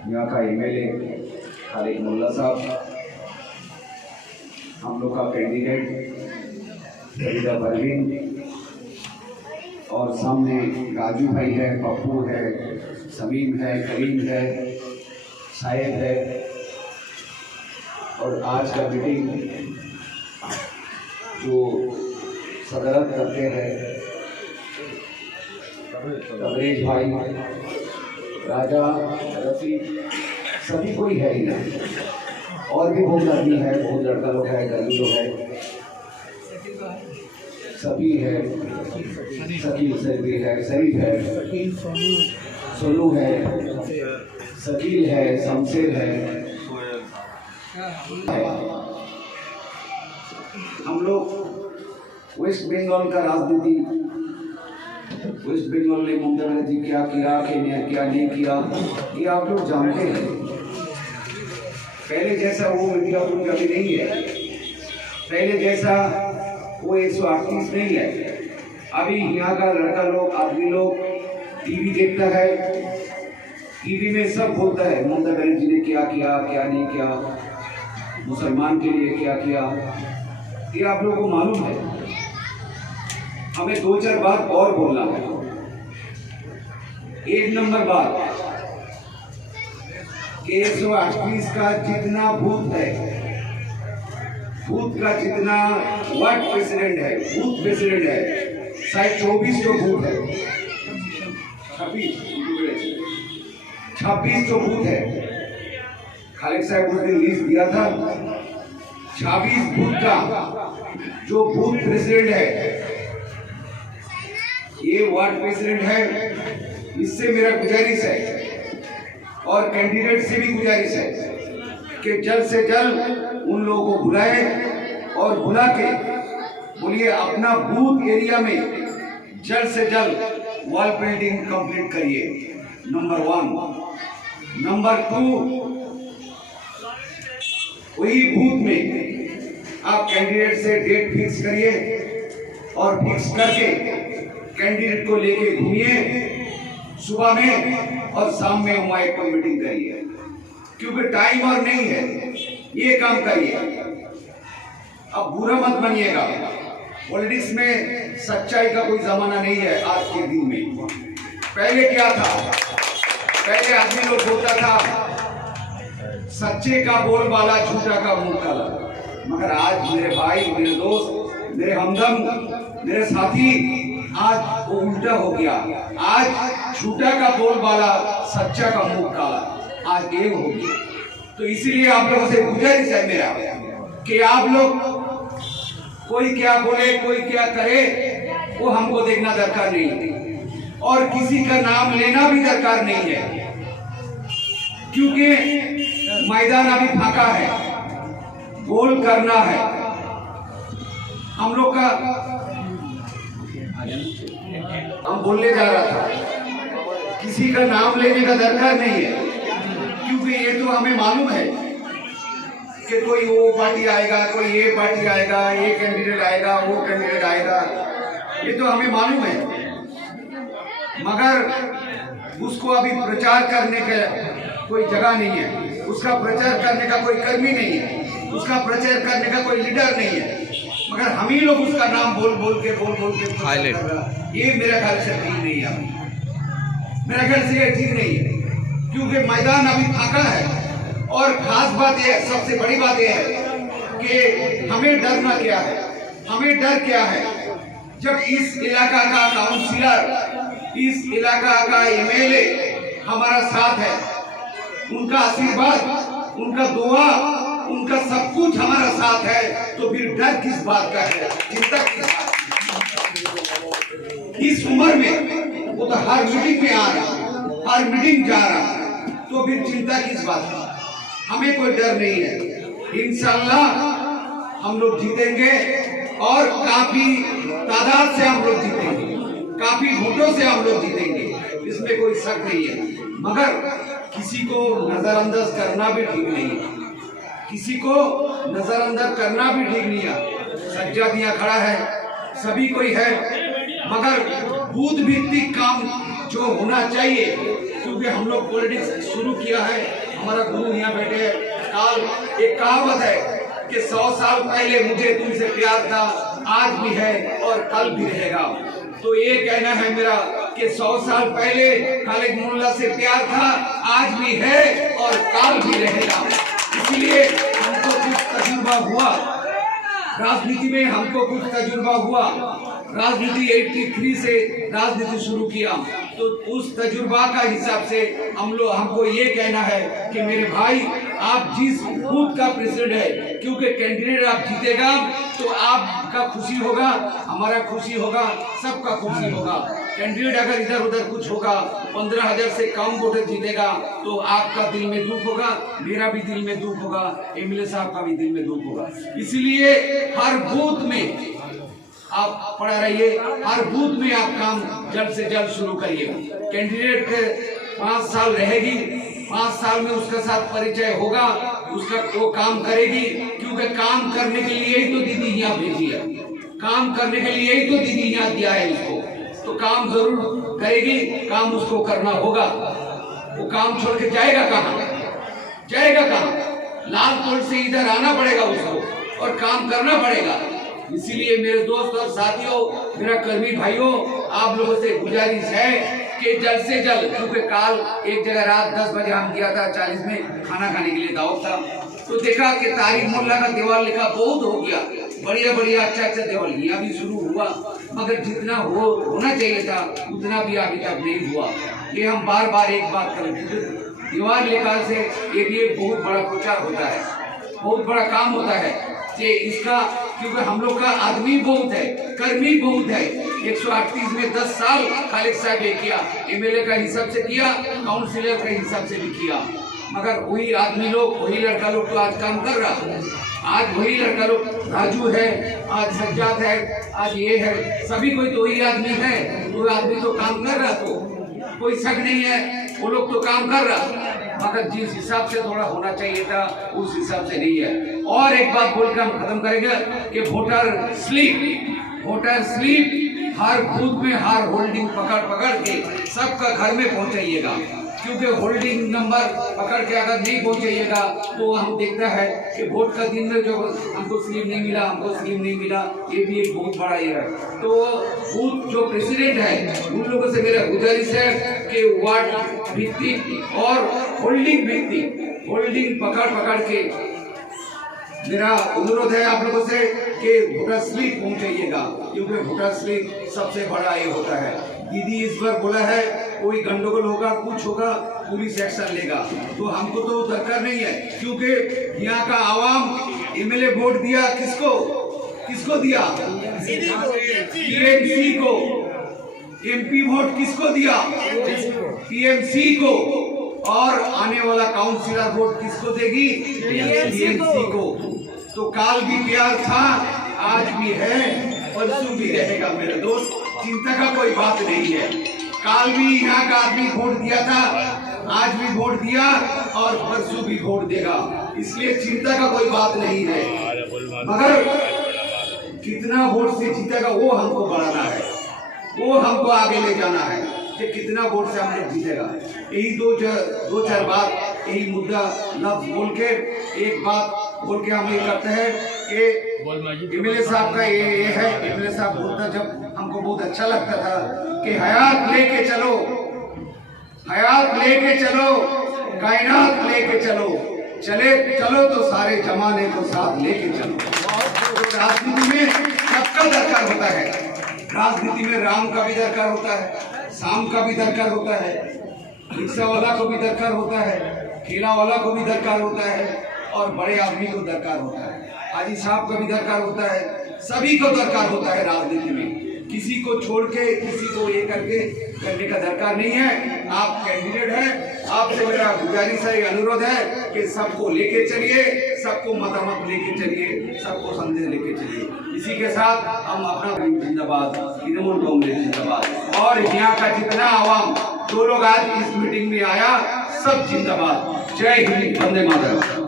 यहाँ का एमएलए खालिद मुल्ला साहब, हम लोग का कैंडिडेट फरीदा परवीन, और सामने राजू भाई है, पप्पू है, समीम है, करीम है, साहिब है। और आज का मीटिंग जो सदरत करते हैं तबरेज भाई, राजा, रफी, सभी कोई है ही नहीं। और भी बहुत आदमी है, बहुत लड़का लोग है, गर्मी लोग है, सभी है, सकील से भी है, शरीफ है, सोनू है, सकील है, शमशेर है। हम लोग वेस्ट बंगाल का राजनीति, वेस्ट बंगाल ने ममता बनर्जी क्या किया, क्या नहीं किया, ये आप लोग जानते हैं। पहले जैसा वो मीडिया ग्रुप अभी नहीं है, पहले जैसा वो 138 नहीं है। अभी यहाँ का लड़का लोग, आदमी लोग टीवी देखता है, टीवी में सब बोलता है ममता बनर्जी ने क्या किया, क्या नहीं किया, मुसलमान के लिए क्या किया, ये आप लोगों को मालूम है। हमें 2-4 बात और बोलना है। एक नंबर बात कि 138 का जितना बूथ है, बूथ का जितना वार्ड प्रेसिडेंट है, बूथ प्रेसिडेंट है, शायद 24 जो बूथ है, 26 जो बूथ है। खालिद साहब उस दिन लिस्ट दिया था, 26 बूथ का जो बूथ प्रेसिडेंट है, ये वार्ड प्रेसिडेंट है। इससे मेरा गुजारिश है और कैंडिडेट से भी गुजारिश है कि जल्द से जल्द उन लोगों को बुलाए और बुला के बोलिए अपना बूथ एरिया में जल्द से जल्द वॉल पेंटिंग कंप्लीट करिए, नंबर 1। नंबर 2, वही बूथ में आप कैंडिडेट से डेट फिक्स करिए और फिक्स करके कैंडिडेट को लेके घूमिए सुबह में और शाम में वहां एक मीटिंग करिए, क्योंकि टाइम और नहीं है, ये काम करिए। अब बुरा मत बनिएगा, पॉलिटिक्स में सच्चाई का कोई जमाना नहीं है आज के दिन में। पहले क्या था, पहले आदमी लोग बोलता था सच्चे का बोल वाला, झूठा का मुंह काला। मगर आज मेरे भाई, मेरे दोस्त, मेरे हमदम, मेरे साथी, आज वो उल्टा हो गया। आज झूठा का बोल वाला, सच्चा का मुंह काला, आज एक हो गया। तो इसीलिए आप लोगों से गुजारिश है मेरा कि आप लोग कोई क्या बोले, कोई क्या करे, वो हमको देखना दरकार नहीं और किसी का नाम लेना भी दरकार नहीं है, क्योंकि मैदान अभी फाका है, गोल करना है। हम लोग का हम बोलने जा रहा था, किसी का नाम लेने का दरकार नहीं है, क्योंकि ये तो हमें मालूम है कि कोई वो पार्टी आएगा, कोई ये पार्टी आएगा, ये कैंडिडेट आएगा, वो कैंडिडेट आएगा, ये तो हमें मालूम है। मगर उसको अभी प्रचार करने का कोई जगह नहीं है, उसका प्रचार करने का कोई कर्मी नहीं है, उसका प्रचार करने का कोई लीडर नहीं है। मगर हम ही लोग उसका नाम बोल बोल के ये मेरा ख्याल से ठीक नहीं है। मेरा ख्याल से ये ठीक नहीं है, क्योंकि मैदान अभी फाका है। और खास बात यह, सबसे बड़ी बात यह है कि हमें डरना क्या है, हमें डर क्या है जब इस इलाका का काउंसिलर, इस इलाका का एमएलए हमारा साथ है, उनका आशीर्वाद, उनका दुआ, उनका सब कुछ हमारा साथ है, तो फिर डर किस बात का है, चिंता किस बात? इस उम्र में वो तो हर मीटिंग में आ रहा, हर मीटिंग जा रहा, तो फिर चिंता किस बात का? हमें कोई डर नहीं है। इंशाअल्लाह हम लोग जीतेंगे और काफी तादाद से हम लोग जीतेंगे, काफी वोटों से हम लोग जीतेंगे, इसमें कोई शक नहीं है। मगर किसी को नजरअंदाज करना भी ठीक नहीं है, किसी को नजरअंदाज करना भी ठीक नहीं है। सज्जाद यहाँ खड़ा है, सभी कोई है, मगर बूथ भित्तिक काम जो होना चाहिए, क्योंकि हम लोग पॉलिटिक्स शुरू किया है, हमारा गुरु यहाँ बैठे हैं। काल एक कहावत है कि 100 साल पहले मुझे तुमसे प्यार था, आज भी है और कल भी रहेगा। तो ये कहना है मेरा कि 100 साल पहले खालिद मोहल्ला से प्यार था, आज भी है और कल भी रहेगा। इसलिए हमको कुछ तजुर्बा हुआ राजनीति में, हमको कुछ तजुर्बा हुआ राजनीति 83 से राजनीति शुरू किया, तो उस तजुर्बा का हिसाब से हमको ये कहना है कि मेरे भाई, आप जिस बूथ का प्रेसिडेंट है, क्योंकि कैंडिडेट आप जीतेगा तो आपका खुशी होगा, हमारा खुशी होगा, सबका खुशी होगा। कैंडिडेट अगर इधर उधर कुछ होगा, 15,000 से कम वोटर जीतेगा तो आपका दिल में दुख होगा, मेरा भी दिल में दुख होगा, एमएलए साहब का भी दिल में दुख होगा। इसीलिए हर बूथ में आप पड़ा रहिए, हर बूथ में आप काम जल्द से जल्द शुरू करिए। कैंडिडेट 5 साल रहेगी, 5 साल में उसके साथ परिचय होगा, उसका वो काम करेगी, क्योंकि काम करने के लिए ही तो दीदी यहाँ भेजी है, काम करने के लिए ही तो दीदी यहाँ दिया है उसको, तो काम जरूर करेगी, काम उसको करना होगा। वो काम छोड़ के जाएगा कहाँ, जाएगा कहाँ? लालकोट से इधर आना पड़ेगा उसको और काम करना पड़ेगा। इसीलिए मेरे दोस्त और साथियों, मेरा कर्मी भाइयों, आप लोगों से गुजारिश है कि जल्द से जल्द, क्योंकि काल एक जगह रात 10 बजे हम किया था, 40 में खाना खाने के लिए दावत था, तो देखा कि तारिक मोहल्ला का दीवार लिखा बहुत हो गया, बढ़िया बढ़िया अच्छा दीवार यहाँ भी शुरू हुआ, मगर जितना होना चाहिए था उतना भी अभी तक नहीं हुआ। ये हम बार बार एक बात करें, दीवार लिखा से ये भी एक बहुत बड़ा प्रचार होता है, बहुत बड़ा काम होता है कि इसका, क्योंकि हम लोग का आदमी बहुत है, कर्मी बहुत है। 138 में 10 साल खालिद साहब ने किया, एमएलए का हिसाब से किया, काउंसिलर के हिसाब से भी किया, मगर वही आदमी लोग, वही लड़का लोग तो आज काम कर रहा। आज वही लड़का लोग, राजू है, आज सज्जाद है, आज ये है, सभी कोई तो वही आदमी है, वो आदमी तो काम कर रहा, तो कोई शक नहीं है, वो लोग तो काम कर रहा, मगर जिस हिसाब से थोड़ा होना चाहिए था उस हिसाब से नहीं है। और एक बात बोलकर हम खत्म करेंगे कि वोटर स्लिप हर बूथ में, हर होल्डिंग पकड़ के सबका घर में पहुंचाइएगा, क्योंकि होल्डिंग नंबर पकड़ के अगर नहीं पहुंचाइएगा तो हम देखता है कि वोट का दिन में जो हमको स्लिप नहीं मिला, ये भी एक बहुत बड़ा ये है। तो बूथ जो प्रेसिडेंट है उन लोगों से मेरा गुजारिश है कि वार्ड भित्तिक और होल्डिंग पकड़ के मेरा अनुरोध है आप लोगों से कि वोटर स्लिप पहुंचाइएगा, क्योंकि वोटर स्लिप सबसे बड़ा ये होता है। दीदी इस बार बोला है कोई गंडगोल होगा, कुछ होगा, पुलिस एक्शन लेगा, तो हमको तो दरकार नहीं है, क्योंकि यहाँ का आवाम एमएलए वोट दिया किसको दिया? टीएमसी को। एमपी वोट किसको दिया? टीएमसी को। और आने वाला काउंसिलर वोट किसको देगी? टीएमसी को। तो काल भी प्यार था, आज भी है, परसों भी रहेगा। मेरे दोस्त, चिंता का कोई बात नहीं है। काल भी यहाँ का आदमी वोट दिया था, आज भी वोट दिया और परसों भी वोट देगा, इसलिए चिंता का कोई बात नहीं है। मगर कितना वोट से जीतेगा वो हमको बढ़ाना है, वो हमको आगे ले जाना है कि कितना वोट से हम लोग जीतेगा। यही दो चार बात, यही मुद्दा लफ्ज बोल के, एक बात बोल के हम ये करते हैं कि एमएलए साहब का ये है, एमएलए साहब बोलता जब हमको बहुत अच्छा लगता था कि हयात लेके चलो, कायनात लेके चलो तो सारे जमाने को साथ लेके चलो। तो राजनीति में सबका दरकार होता है, राजनीति में राम का भी दरकार होता है, शाम का भी दरकार होता है, रिक्शा वाला को भी दरकार होता है, ठेला वाला को भी दरकार होता है, और बड़े आदमी को दरकार होता है, हाजी साहब का भी दरकार होता है, सभी को दरकार होता है राजनीति में। किसी को छोड़ के किसी को ये करने का दरकार नहीं है। आप कैंडिडेट हैं, आपसे मेरा गुजारिश है, अनुरोध है कि सबको लेके चलिए, सबको मतामत लेके चलिए, सबको संदेश लेके चलिए। इसी के साथ हम अपना जिंदाबाद, तृणमूल कांग्रेस जिंदाबाद, और यहाँ का जितना आवाम जो लोग आज इस मीटिंग में आया सब जिंदाबाद। जय हिंद, वंदे मातरम।